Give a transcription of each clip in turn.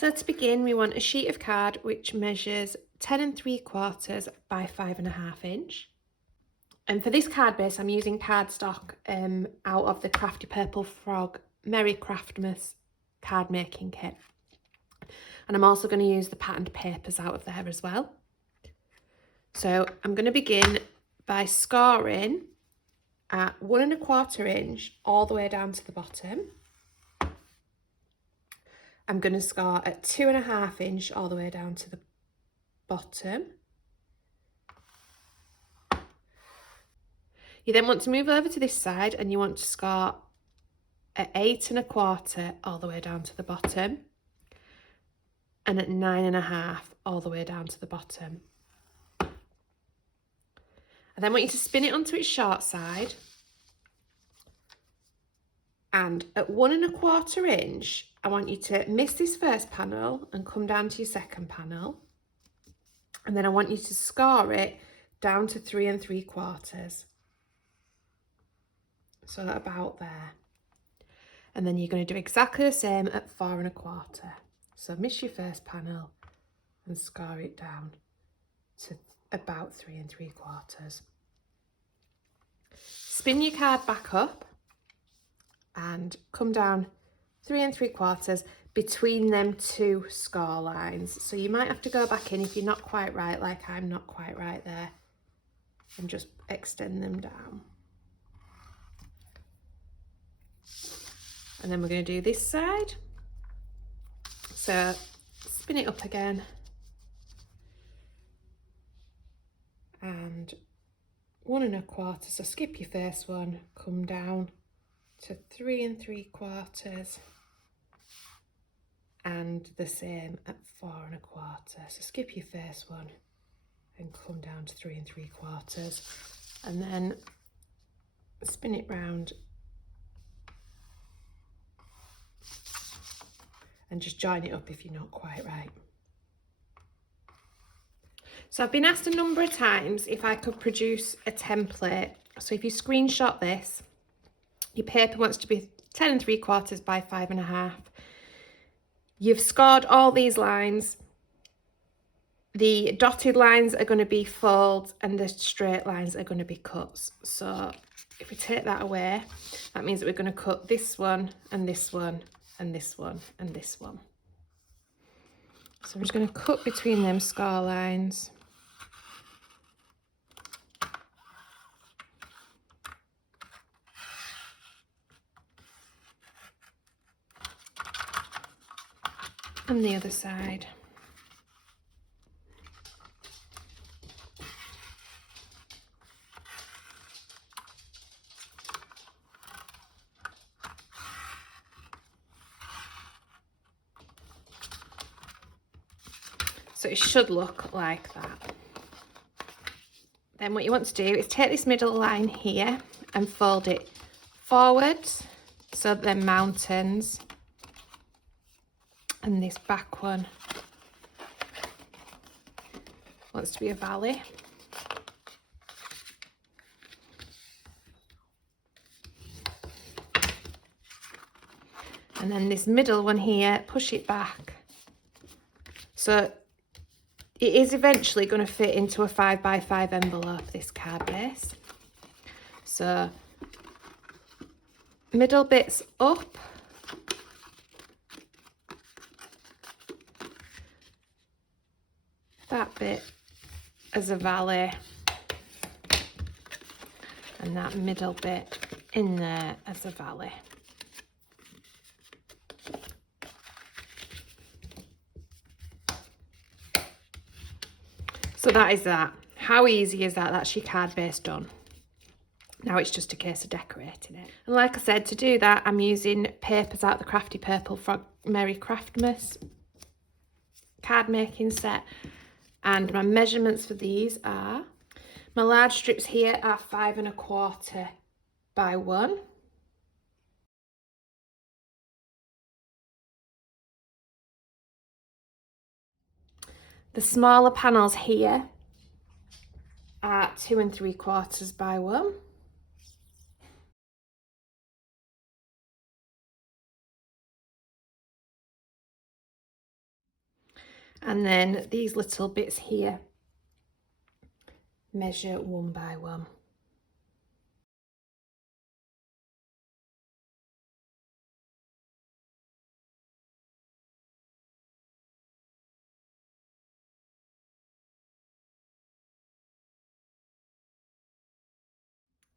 So to begin, we want a sheet of card which measures 10 3/4 by 5.5 inch. And for this card base, I'm using cardstock out of the Crafty Purple Frog Merry Craftmas card making kit. And I'm also going to use the patterned papers out of there as well. So I'm going to begin by scoring at 1 1/4 inch all the way down to the bottom. I'm going to score at 2 1/2 inch all the way down to the bottom. You then want to move over to this side and you want to score at 8 1/4 all the way down to the bottom, and at 9 1/2 all the way down to the bottom. I then want you to spin it onto its short side, and at 1 1/4 inch I want you to miss this first panel and come down to your second panel, and then I want you to score it down to 3 3/4, so about there. And then you're going to do exactly the same at 4 1/4. So miss your first panel and score it down to about 3 3/4. Spin your card back up and come down 3 3/4 between them two score lines. So you might have to go back in if you're not quite right, like I'm not quite right there, and just extend them down. And then we're going to do this side. So spin it up again and 1 1/4, so skip your first one, come down to 3 3/4, and the same at 4 1/4, so skip your first one and come down to 3 3/4, and then spin it round and just join it up if you're not quite right. So I've been asked a number of times if I could produce a template. So if you screenshot this, your paper wants to be 10 3/4 by 5.5. You've scored all these lines. The dotted lines are going to be folds and the straight lines are going to be cuts. So if we take that away, that means that we're going to cut this one and this one and this one and this one. So I'm just going to cut between them score lines. And the other side. So it should look like that. Then what you want to do is take this middle line here and fold it forwards, so they're mountains, and this back one wants to be a valley. And then this middle one here, push it back. So it is eventually going to fit into a 5 by 5 envelope, this card base. So middle bit's up. That bit as a valley. And that middle bit in there as a valley. So that is that. How easy is that? That's your card base done. Now it's just a case of decorating it. And like I said, to do that, I'm using papers out of the Crafty Purple Frog Merry Craftmas card making set. And my measurements for these are, my large strips here are 5 1/4 by 1. The smaller panels here are 2 3/4 by 1. And then these little bits here measure 1 by 1.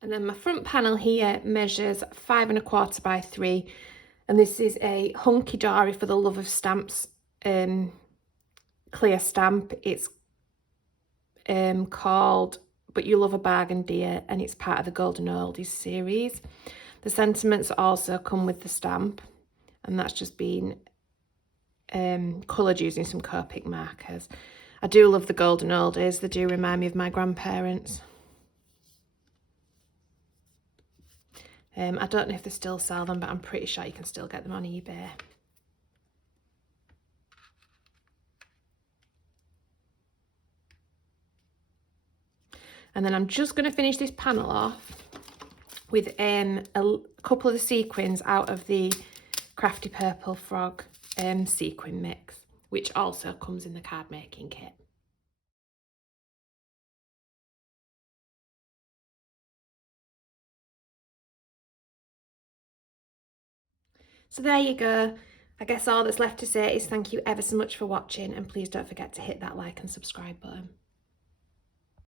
And then my front panel here measures 5 1/4 by 3. And this is a hunky dory for the love of stamps clear stamp. It's called But You Love a Bargain Dear, and it's part of the Golden Oldies series. The sentiments also come with the stamp, and that's just been coloured using some Copic markers. I do love the Golden Oldies. They do remind me of my grandparents. I don't know if they still sell them, but I'm pretty sure you can still get them on eBay. And then I'm just going to finish this panel off with a couple of the sequins out of the Crafty Purple Frog sequin mix, which also comes in the card making kit. So there you go. I guess all that's left to say is thank you ever so much for watching, and please don't forget to hit that like and subscribe button.